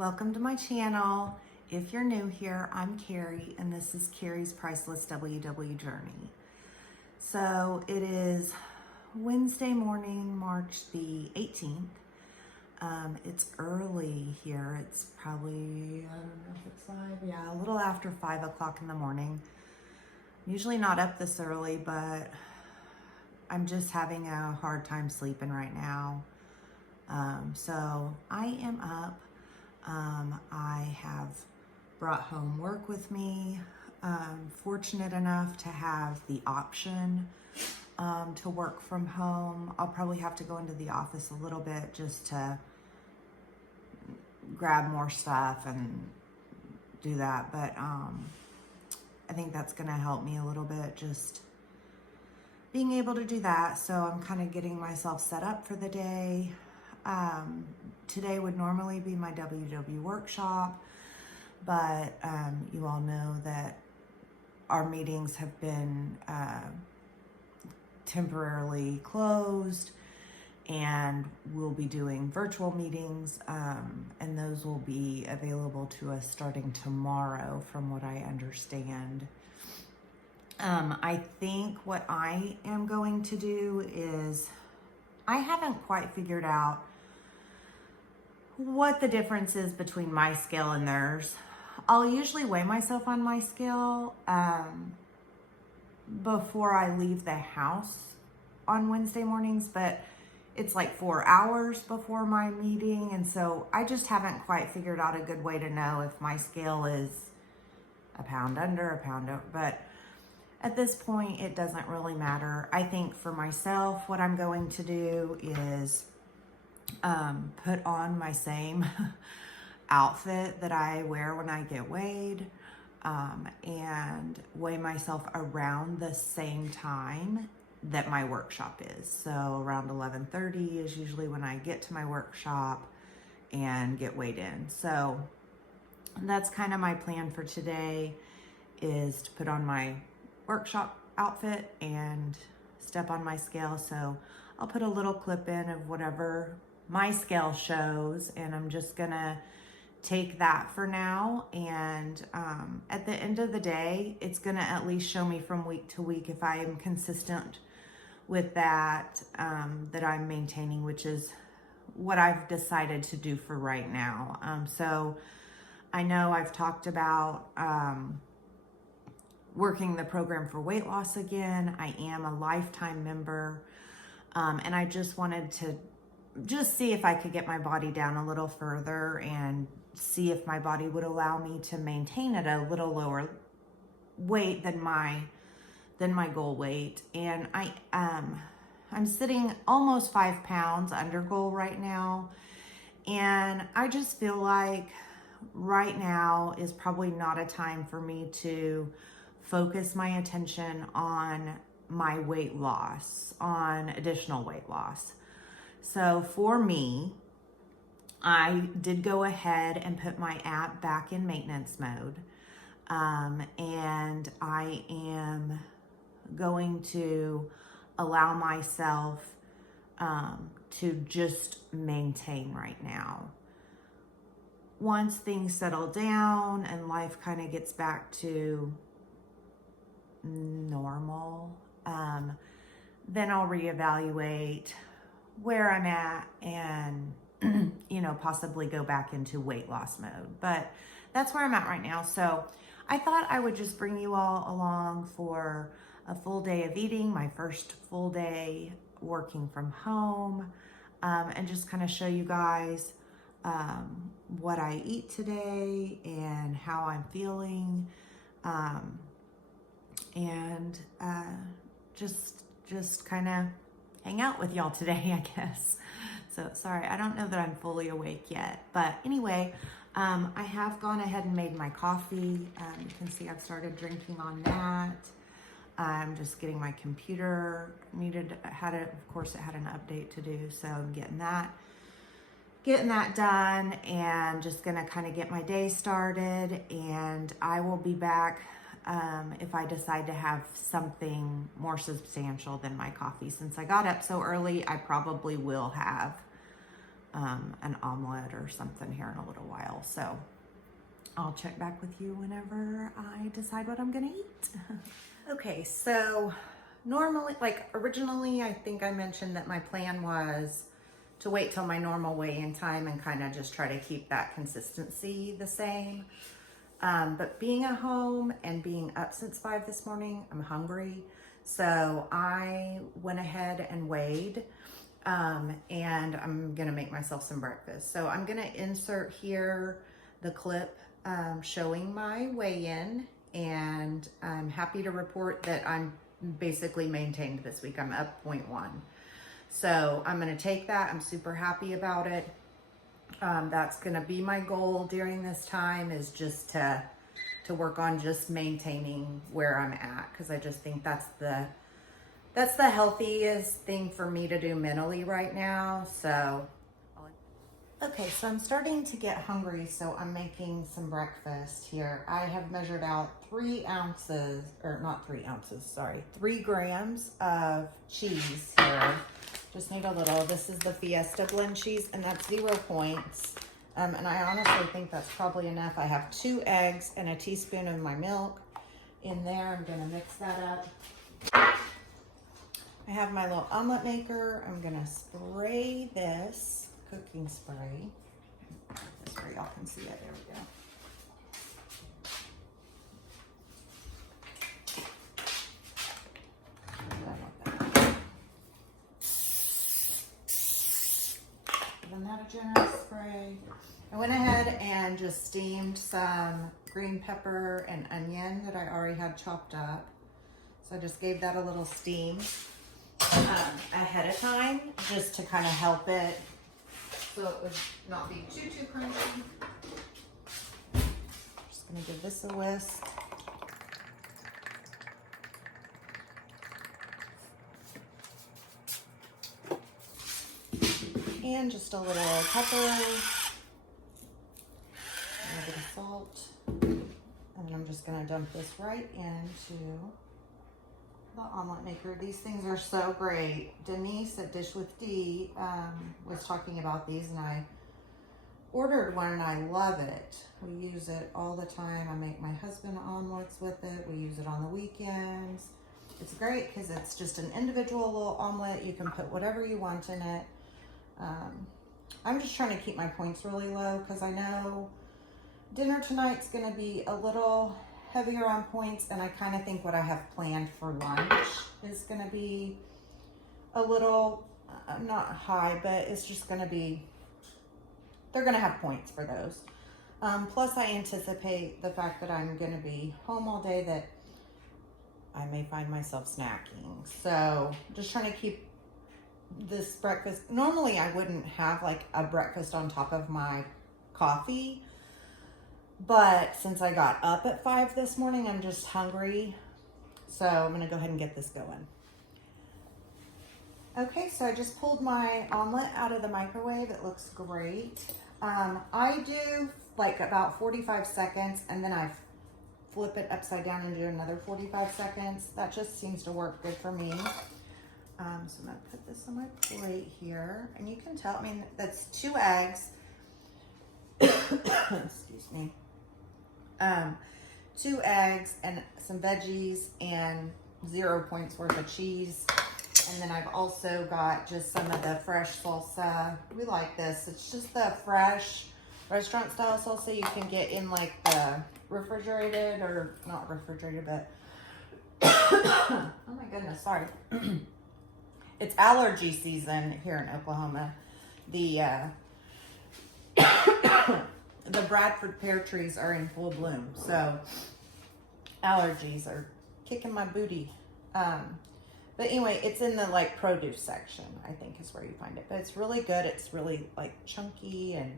welcome to my channel. If you're new here, I'm Carrie and this is Carrie's Priceless WW Journey. So it is Wednesday morning, March the 18th. It's early here. It's probably, I don't know if it's 5, yeah, a little after 5 o'clock in the morning. I'm usually not up this early, but I'm just having a hard time sleeping right now. So I am up. I have brought home work with me. Fortunate enough to have the option to work from home. I'll probably have to go into the office a little bit just to grab more stuff and do that. But I think that's going to help me a little bit, just being able to do that. So I'm kind of getting myself set up for the day. Today would normally be my WW workshop, but you all know that our meetings have been temporarily closed, and we'll be doing virtual meetings, and those will be available to us starting tomorrow, from what I understand. I think what I am going to do is, I haven't quite figured out what the difference is between my scale and theirs. I'll usually weigh myself on my scale before I leave the house on Wednesday mornings, but it's like 4 hours before my meeting, and so I just haven't quite figured out a good way to know if my scale is a pound under, a pound over, but at this point it doesn't really matter. I think for myself, what I'm going to do is put on my same outfit that I wear when I get weighed, and weigh myself around the same time that my workshop is. So around 11:30 is usually when I get to my workshop and get weighed in. So that's kind of my plan for today, is to put on my workshop outfit and step on my scale. So I'll put a little clip in of whatever my scale shows, and I'm just gonna take that for now. And at the end of the day, it's gonna at least show me from week to week if I am consistent with that, that I'm maintaining, which is what I've decided to do for right now. So I know I've talked about working the program for weight loss again. I am a lifetime member, and I just wanted to just see if I could get my body down a little further and see if my body would allow me to maintain at a little lower weight than my goal weight. And I'm sitting almost 5 pounds under goal right now, and I just feel like right now is probably not a time for me to focus my attention on my weight loss, on additional weight loss. So for me, I did go ahead and put my app back in maintenance mode. And I am going to allow myself to just maintain right now. Once things settle down and life kind of gets back to normal, then I'll reevaluate where I'm at and possibly go back into weight loss mode. But that's where I'm at right now. So I thought I would just bring you all along for a full day of eating, my first full day working from home, and just kind of show you guys what I eat today and how I'm feeling, and just kind of hang out with y'all today, I guess. So sorry, I don't know that I'm fully awake yet, but anyway, I have gone ahead and made my coffee. You can see I've started drinking on that. I'm just getting my computer of course it had an update to do, so I'm getting that done, and just gonna kind of get my day started, and I will be back if I decide to have something more substantial than my coffee. Since I got up so early, I probably will have an omelet or something here in a little while. So I'll check back with you whenever I decide what I'm gonna eat. Okay, so normally, like originally, I think I mentioned that my plan was to wait till my normal weigh-in time and kind of just try to keep that consistency the same. But being at home and being up since 5 this morning, I'm hungry. So I went ahead and weighed, and I'm gonna make myself some breakfast. So I'm gonna insert here the clip showing my weigh-in, and I'm happy to report that I'm basically maintained this week. I'm up 0.1. So I'm gonna take that. I'm super happy about it. That's gonna be my goal during this time, is just to work on just maintaining where I'm at, because I just think that's the healthiest thing for me to do mentally right now. So okay, so I'm starting to get hungry, so I'm making some breakfast here. I have measured out 3 ounces, or not 3 ounces, sorry, 3 grams of cheese here. Just need a little. This is the Fiesta blend cheese, and that's 0 points. And I honestly think that's probably enough. I have 2 eggs and a teaspoon of my milk in there. I'm gonna mix that up. I have my little omelet maker. I'm gonna spray this cooking spray. This way y'all can see it. There we go. Given that a generous spray. I went ahead and just steamed some green pepper and onion that I already had chopped up. So I just gave that a little steam ahead of time, just to kind of help it so it would not be too crunchy. Just gonna give this a whisk. And just a little pepper, a little bit of salt, and then I'm just gonna dump this right into the omelet maker. These things are so great. Denise at Dish with D was talking about these, and I ordered one and I love it. We use it all the time. I make my husband omelets with it. We use it on the weekends. It's great because it's just an individual little omelet. You can put whatever you want in it. I'm just trying to keep my points really low, because I know dinner tonight's going to be a little heavier on points, and I kind of think what I have planned for lunch is going to be a little, not high, but it's just going to be, they're going to have points for those. Plus I anticipate the fact that I'm going to be home all day, that I may find myself snacking. So just trying to keep this breakfast. Normally I wouldn't have like a breakfast on top of my coffee, but since I got up at 5 this morning, I'm just hungry. So I'm gonna go ahead and get this going. Okay, so I just pulled my omelet out of the microwave. It looks great. I do like about 45 seconds, and then I flip it upside down and do another 45 seconds. That just seems to work good for me. So I'm gonna put this on my plate here, and you can tell, I mean, that's 2 eggs, excuse me, 2 eggs and some veggies and 0 points worth of cheese. And then I've also got just some of the fresh salsa. We like this. It's just the fresh restaurant style salsa you can get in like the refrigerated, or not refrigerated, but oh my goodness, sorry. It's allergy season here in Oklahoma. The the Bradford pear trees are in full bloom, so allergies are kicking my booty. But anyway, it's in the like produce section, I think is where you find it. But it's really good. It's really like chunky and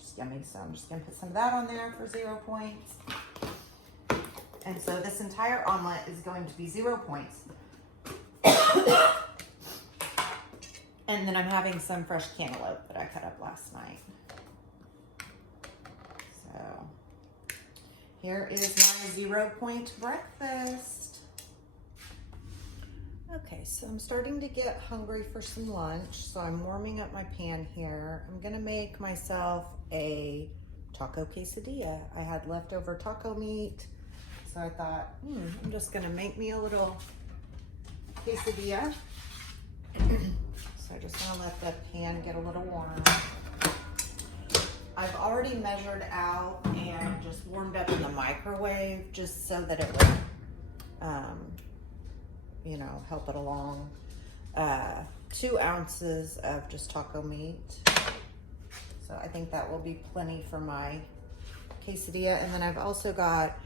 just yummy. So I'm just gonna put some of that on there for 0 points. And so this entire omelet is going to be 0 points. And then I'm having some fresh cantaloupe that I cut up last night. So here is my 0 point breakfast. Okay, so I'm starting to get hungry for some lunch, so I'm warming up my pan here. I'm gonna make myself a taco quesadilla. I had leftover taco meat, so I thought, I'm just gonna make me a little quesadilla. So I just wanna let the pan get a little warm. I've already measured out and just warmed up in the microwave just so that it would, you know, help it along. 2 ounces of just taco meat. So I think that will be plenty for my quesadilla. And then I've also got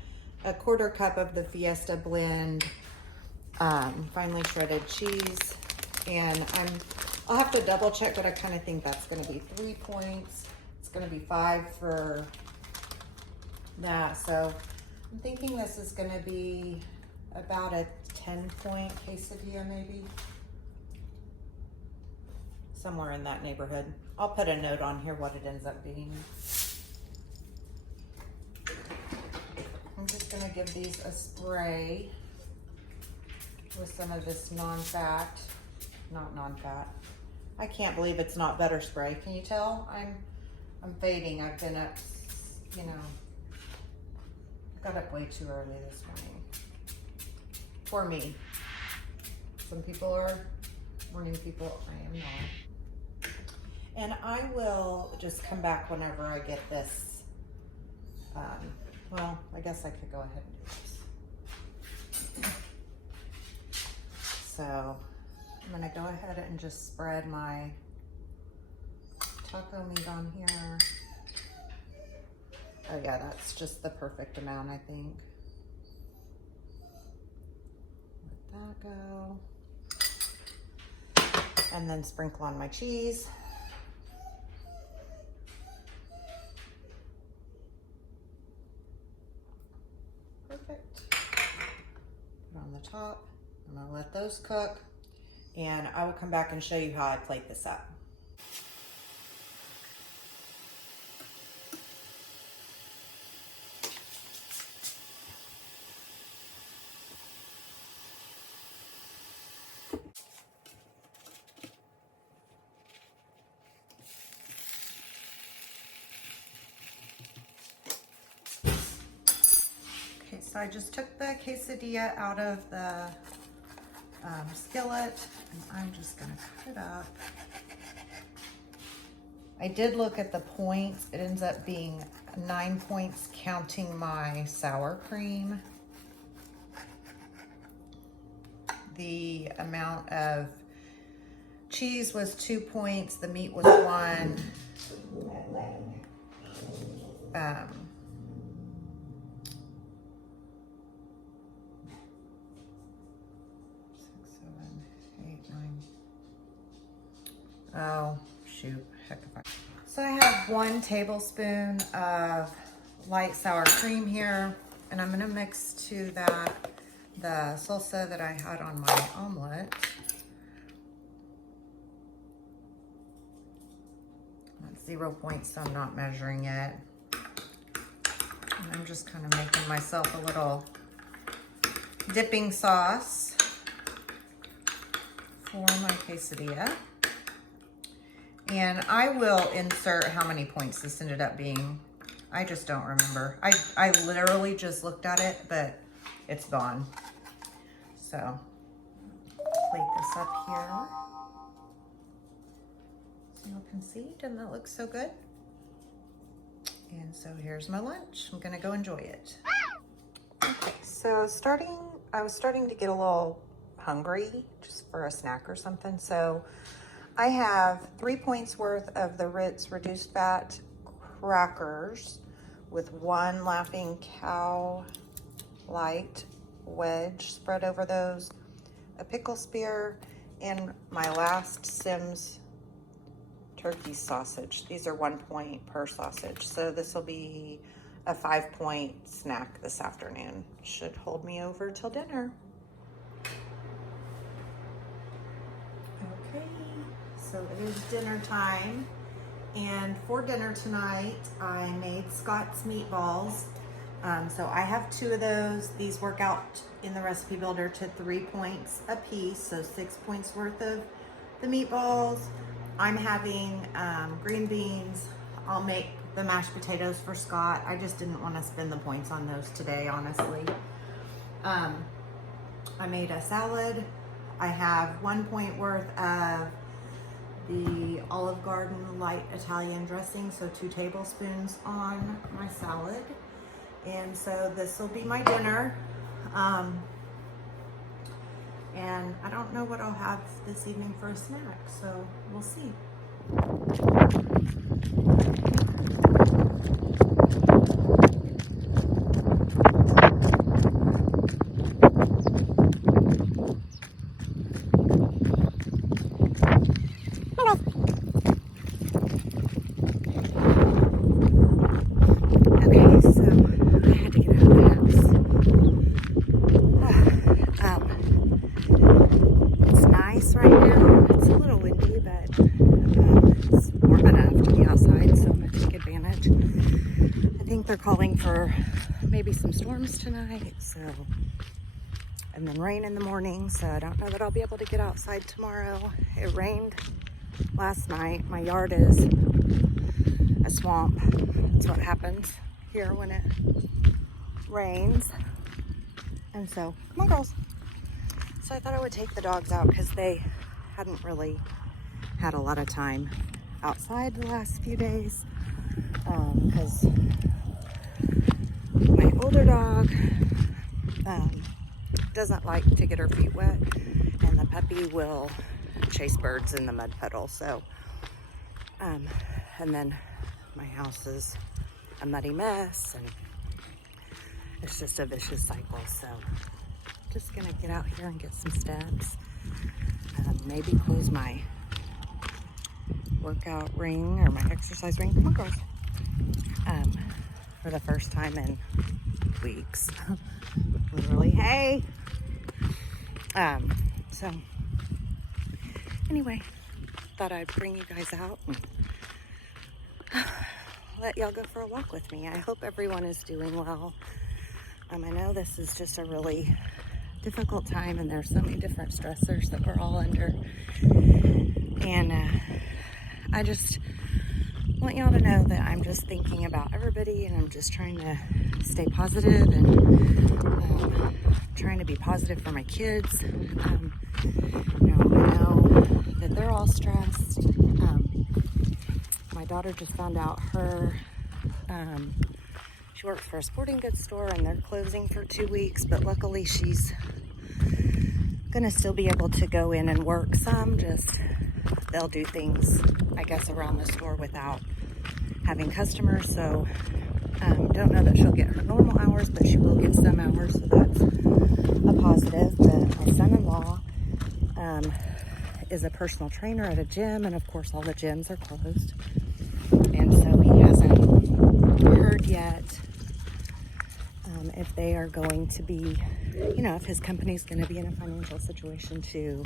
a 1/4 cup of the Fiesta blend, finely shredded cheese. And I'll have to double check, but I kind of think that's gonna be 3 points. It's gonna be 5 for that. So I'm thinking this is gonna be about a 10-point quesadilla, maybe. Somewhere in that neighborhood. I'll put a note on here what it ends up being. I'm just gonna give these a spray with some of this non-fat, not non-fat. I can't believe it's not butter spray. Can you tell? I'm fading. I've been up, you know, got up way too early this morning. For me. Some people are morning people. I am not. And I will just come back whenever I get this. Well, I guess I could go ahead and do this. So I'm gonna go ahead and just spread my taco meat on here. Oh yeah, that's just the perfect amount, I think. Let that go. And then sprinkle on my cheese. Perfect. Put on the top. I'm gonna let those cook, and I will come back and show you how I plate this up. So I just took the quesadilla out of the skillet, and I'm just gonna cut it up. I did look at the points. It ends up being 9 points counting my sour cream. The amount of cheese was 2 points. The meat was 1. Oh, shoot. Heck if I... So I have 1 tablespoon of light sour cream here, and I'm going to mix to that the salsa that I had on my omelet. That's 0 points, so I'm not measuring it. And I'm just kind of making myself a little dipping sauce for my quesadilla. And I will insert how many points this ended up being. I just don't remember. I literally just looked at it, but it's gone. So, plate this up here. So you can see, doesn't that look so good? And so here's my lunch. I'm gonna go enjoy it. Okay, so I was starting to get a little hungry just for a snack or something. So I have 3 points worth of the Ritz reduced fat crackers with 1 Laughing Cow light wedge spread over those, a pickle spear, and my last Simms turkey sausage. These are 1 point per sausage. So this will be a 5-point snack this afternoon. Should hold me over till dinner. Okay, so it is dinner time. And for dinner tonight, I made Scott's meatballs. So I have 2 of those. These work out in the recipe builder to 3 points a piece, so 6 points worth of the meatballs. I'm having green beans. I'll make the mashed potatoes for Scott. I just didn't want to spend the points on those today, honestly. I made a salad. I have 1 point worth of the Olive Garden light Italian dressing, so 2 tablespoons on my salad. And so this will be my dinner. And I don't know what I'll have this evening for a snack, so we'll see. They're calling for maybe some storms tonight, so, and then rain in the morning, so I don't know that I'll be able to get outside tomorrow. It rained last night. My yard is a swamp. That's what happens here when it rains. And so, come on girls. So I thought I would take the dogs out because they hadn't really had a lot of time outside the last few days, because my older dog doesn't like to get her feet wet, and the puppy will chase birds in the mud puddle. So, and then my house is a muddy mess, and it's just a vicious cycle. So, just gonna get out here and get some steps, maybe close my workout ring or my exercise ring. Come on, girls. For the first time in weeks. Literally, hey. So anyway, thought I'd bring you guys out and let y'all go for a walk with me. I hope everyone is doing well. I know this is just a really difficult time, and there's so many different stressors that we're all under. And I just want y'all to know that I'm just thinking about everybody, and I'm just trying to stay positive and trying to be positive for my kids. I know that they're all stressed. My daughter just found out she works for a sporting goods store, and they're closing for 2 weeks, but luckily she's gonna still be able to go in and work some. Just they'll do things, I guess, around the store without having customers. So don't know that she'll get her normal hours, but she will get some hours, so that's a positive. But my son-in-law is a personal trainer at a gym, and of course all the gyms are closed, and so he hasn't heard yet if they are going to be, if his company's going to be in a financial situation to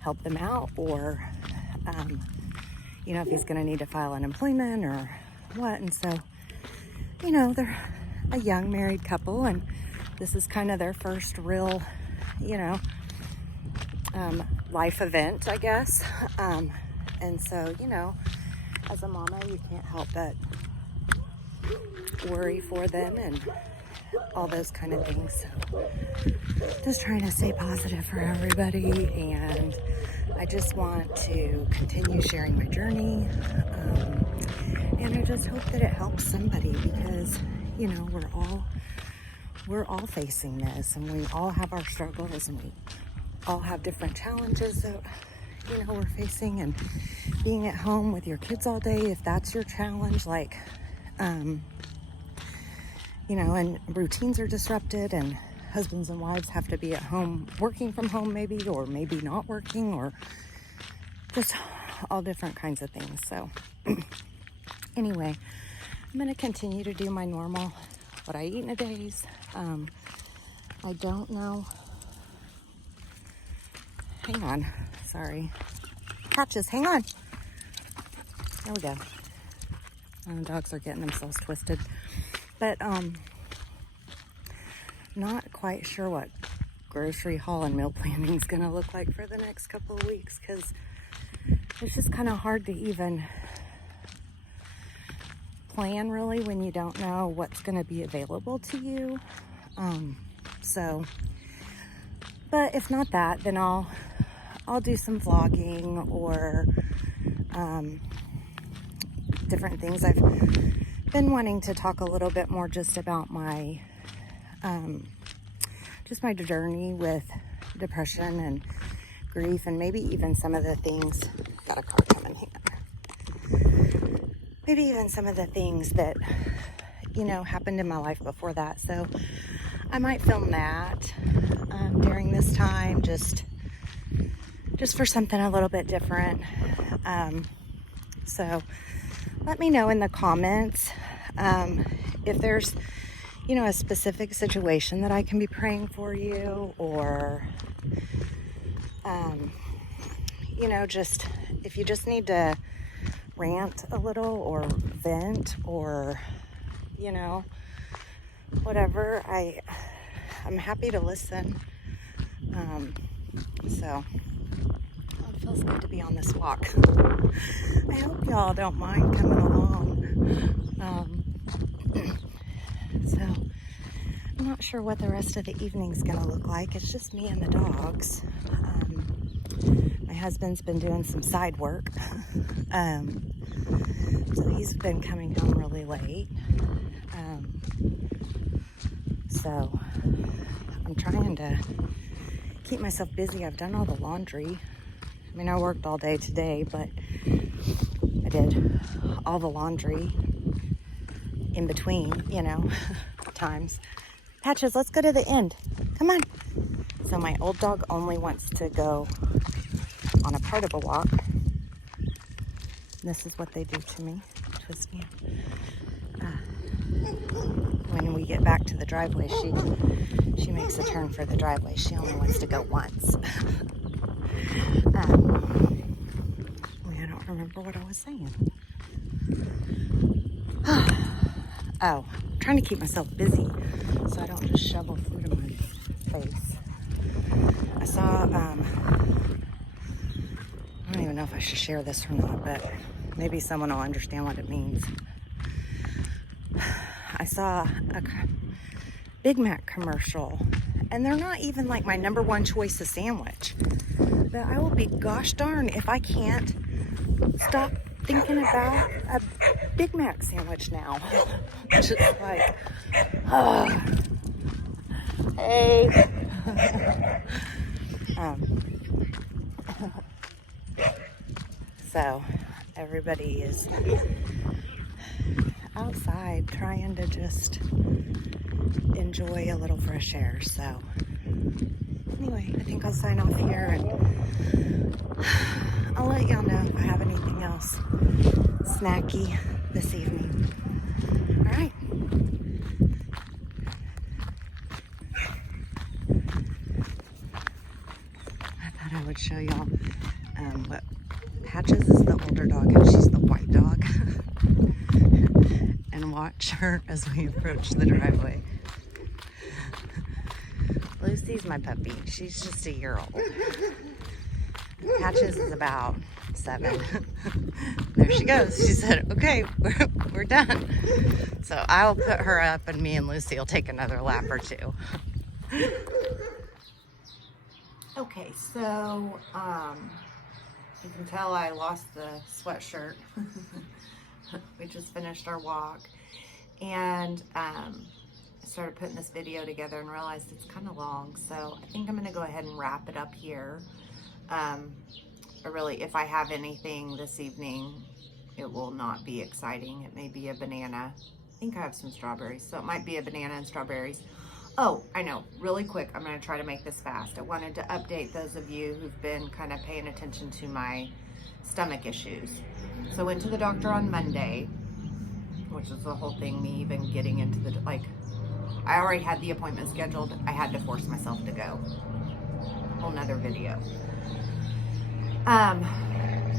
help them out, or if he's going to need to file unemployment or what. And so, they're a young married couple, and this is kind of their first real, life event, I guess. And so, as a mama, you can't help but worry for them and all those kind of things. So just trying to stay positive for everybody, and I just want to continue sharing my journey, and I just hope that it helps somebody, because we're all facing this, and we all have our struggles, and we all have different challenges that we're facing. And being at home with your kids all day, if that's your challenge, and routines are disrupted, and husbands and wives have to be at home working from home maybe, or maybe not working, or just all different kinds of things. So anyway, I'm going to continue to do my normal, what I eat in a days. I don't know. Hang on. Sorry. Patches, hang on. There we go. The dogs are getting themselves twisted. But not quite sure what grocery haul and meal planning is going to look like for the next couple of weeks, because it's just kind of hard to even plan really when you don't know what's going to be available to you. But if not that, then I'll do some vlogging or different things. I've been wanting to talk a little bit more just about my my journey with depression and grief, and maybe even some of the things, got a car coming here, maybe even some of the things that, you know, happened in my life before that. So I might film that during this time, just for something a little bit different. So let me know in the comments if there's, you know, a specific situation that I can be praying for you, or you know, just if you just need to rant a little or vent, or, you know, whatever. I'm happy to listen. So it feels good to be on this walk. I hope y'all don't mind coming along. So I'm not sure what the rest of the evening's gonna look like. It's just me and the dogs. My husband's been doing some side work. So he's been coming home really late. So I'm trying to keep myself busy. I've done all the laundry. I mean, I worked all day today, but I did all the laundry in between, you know, times. Patches, let's go to the end. Come on. So my old dog only wants to go on a part of a walk. This is what they do to me. Twist me. When we get back to the driveway, she makes a turn for the driveway. She only wants to go once. I don't remember what I was saying. Oh, I'm trying to keep myself busy so I don't just shovel food in my face. I saw, I don't even know if I should share this or not, but maybe someone will understand what it means. I saw a Big Mac commercial, and they're not even like my number one choice of sandwich. But I will be gosh darn if I can't stop thinking about a Big Mac sandwich now. It's just like, hey. So everybody is outside trying to just enjoy a little fresh air. So anyway, I think I'll sign off here, and I'll let y'all know if I have anything else snacky this evening. All right. I thought I would show y'all what Patches is the older dog and she's the white dog. And watch her as we approach the driveway. Lucy's my puppy. She's just a year old. Patches is about 7. There she goes. She said, okay, we're done. So I'll put her up and me and Lucy will take another lap or two. Okay, so you can tell I lost the sweatshirt. We just finished our walk, and I started putting this video together and realized it's kind of long, so I think I'm going to go ahead and wrap it up here. Or really, if I have anything this evening, it will not be exciting. It may be a banana. I think I have some strawberries, so it might be a banana and strawberries. Oh, I know, really quick, I'm going to try to make this fast. I wanted to update those of you who've been kind of paying attention to my stomach issues. So I went to the doctor on Monday, which is the whole thing, me even getting into the, like, I already had the appointment scheduled. I had to force myself to go. Whole nother video.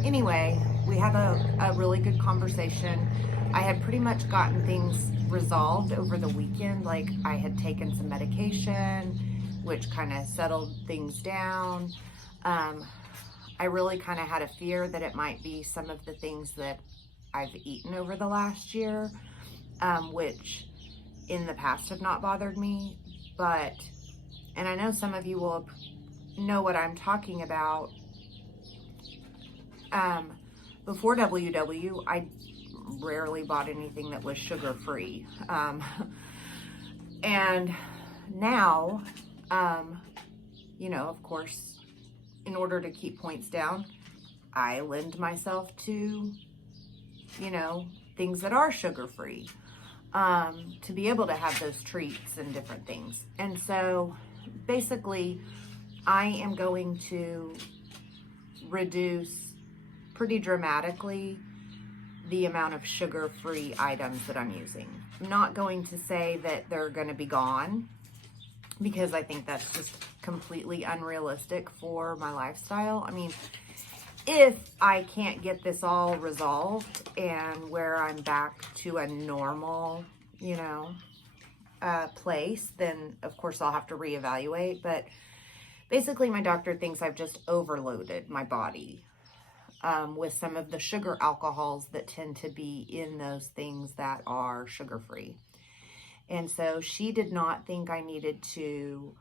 Anyway, we had a really good conversation. I had pretty much gotten things resolved over the weekend. Like I had taken some medication, which kind of settled things down. I really kind of had a fear that it might be some of the things that I've eaten over the last year, which in the past have not bothered me. But, and I know some of you will know what I'm talking about. Before WW, I rarely bought anything that was sugar-free. And now, you know, of course, in order to keep points down, I lend myself to, you know, things that are sugar-free, to be able to have those treats and different things. And so basically, I am going to reduce pretty dramatically the amount of sugar-free items that I'm using. I'm not going to say that they're going to be gone, because I think that's just completely unrealistic for my lifestyle. I mean, if I can't get this all resolved and where I'm back to a normal, you know, place, then of course I'll have to reevaluate. But basically my doctor thinks I've just overloaded my body with some of the sugar alcohols that tend to be in those things that are sugar-free. And so she did not think I needed to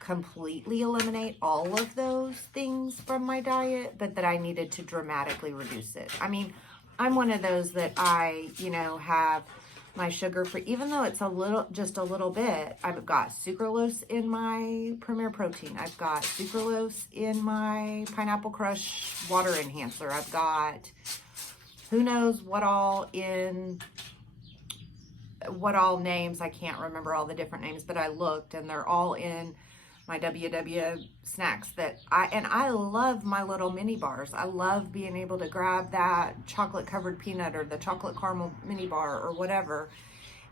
completely eliminate all of those things from my diet, but that I needed to dramatically reduce it. I mean, I'm one of those that I, you know, have my sugar-free, even though it's a little, just a little bit. I've got sucralose in my Premier Protein. I've got sucralose in my Pineapple Crush water enhancer. I've got who knows what all in, what all names. I can't remember all the different names, but I looked and they're all in my WW snacks that I love my little mini bars. I love being able to grab that chocolate covered peanut or the chocolate caramel mini bar or whatever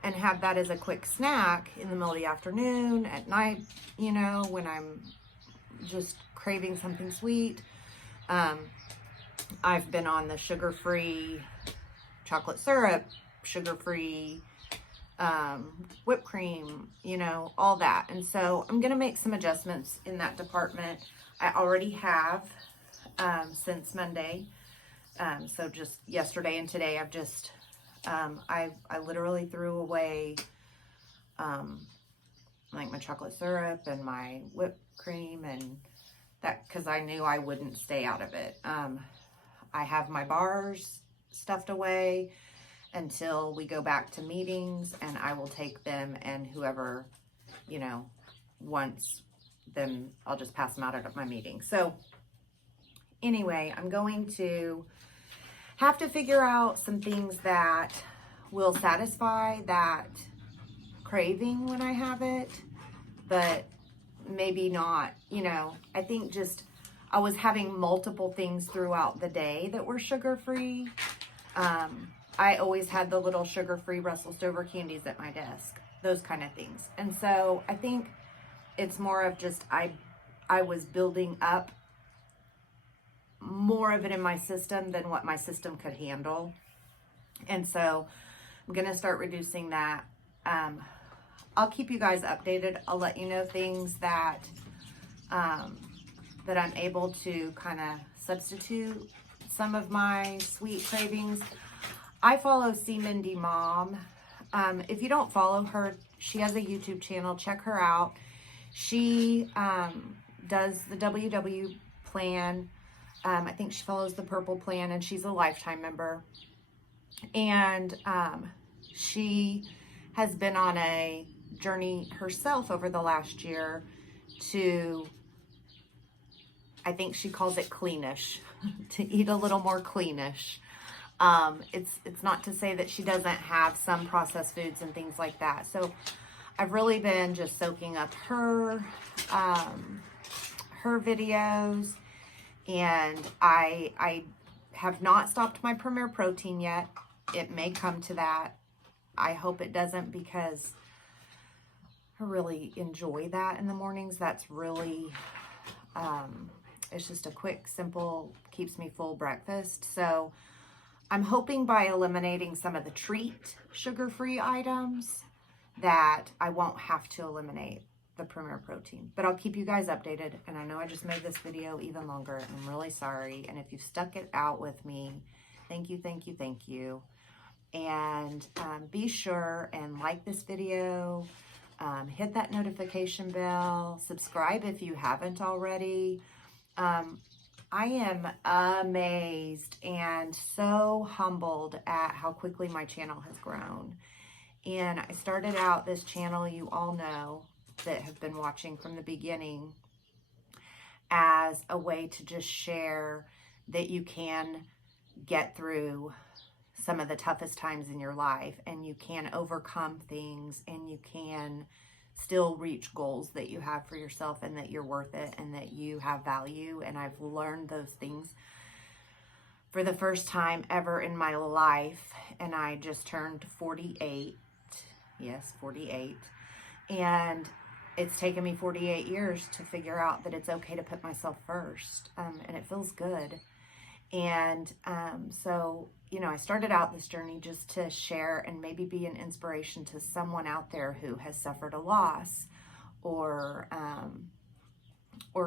and have that as a quick snack in the middle of the afternoon, at night, you know, when I'm just craving something sweet. I've been on the sugar-free chocolate syrup, sugar-free whipped cream, you know, all that. And so I'm going to make some adjustments in that department. I already have, since Monday. So just yesterday and today, I've just, I literally threw away, like my chocolate syrup and my whipped cream and that, cause I knew I wouldn't stay out of it. I have my bars stuffed away until we go back to meetings, and I will take them, and whoever, you know, wants them, I'll just pass them out at my meeting. So anyway, I'm going to have to figure out some things that will satisfy that craving when I have it, but maybe not, you know. I think just, I was having multiple things throughout the day that were sugar-free. I always had the little sugar-free Russell Stover candies at my desk, those kind of things. And so I think it's more of just, I was building up more of it in my system than what my system could handle. And so I'm going to start reducing that. I'll keep you guys updated. I'll let you know things that, that I'm able to kind of substitute some of my sweet cravings. I follow Mindy Mom. If you don't follow her, she has a YouTube channel. Check her out. She does the WW plan. I think she follows the purple plan, and she's a lifetime member. And she has been on a journey herself over the last year to, I think she calls it cleanish, to eat a little more cleanish. It's not to say that she doesn't have some processed foods and things like that. So I've really been just soaking up her videos, and I have not stopped my Premier Protein yet. It may come to that. I hope it doesn't, because I really enjoy that in the mornings. That's really, it's just a quick, simple, keeps me full breakfast. So I'm hoping by eliminating some of the treat sugar-free items that I won't have to eliminate the Premier Protein. But I'll keep you guys updated. And I know I just made this video even longer. And I'm really sorry. And if you've stuck it out with me, thank you, thank you, thank you. And be sure and like this video. Hit that notification bell. Subscribe if you haven't already. I am amazed and so humbled at how quickly my channel has grown. And I started out this channel, you all know, that have been watching from the beginning, as a way to just share that you can get through some of the toughest times in your life, and you can overcome things, and you can still reach goals that you have for yourself, and that you're worth it, and that you have value. And I've learned those things for the first time ever in my life. And I just turned 48. Yes, 48. And it's taken me 48 years to figure out that it's okay to put myself first. And it feels good. And so, you know, I started out this journey just to share and maybe be an inspiration to someone out there who has suffered a loss, or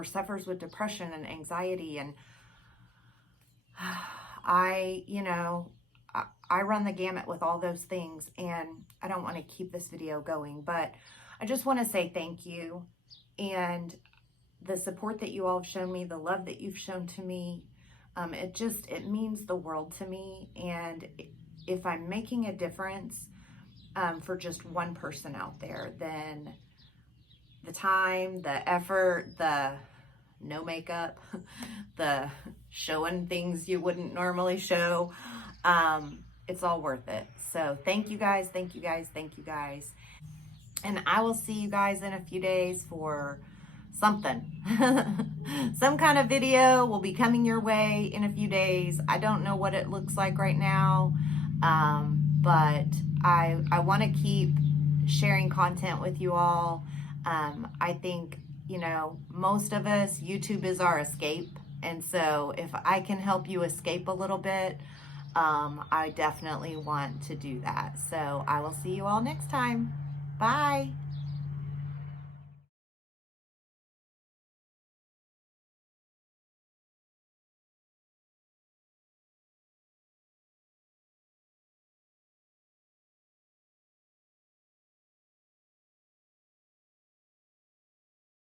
suffers with depression and anxiety. And I run the gamut with all those things, and I don't want to keep this video going, but I just want to say thank you. And the support that you all have shown me, the love that you've shown to me, it means the world to me. And if I'm making a difference for just one person out there, then the time, the effort, the no makeup, the showing things you wouldn't normally show, it's all worth it. So thank you guys, thank you guys, thank you guys. And I will see you guys in a few days for something. Some kind of video will be coming your way in a few days. I don't know what it looks like right now, but I want to keep sharing content with you all. I think, you know, most of us, YouTube is our escape. And so if I can help you escape a little bit, I definitely want to do that. So I will see you all next time. Bye.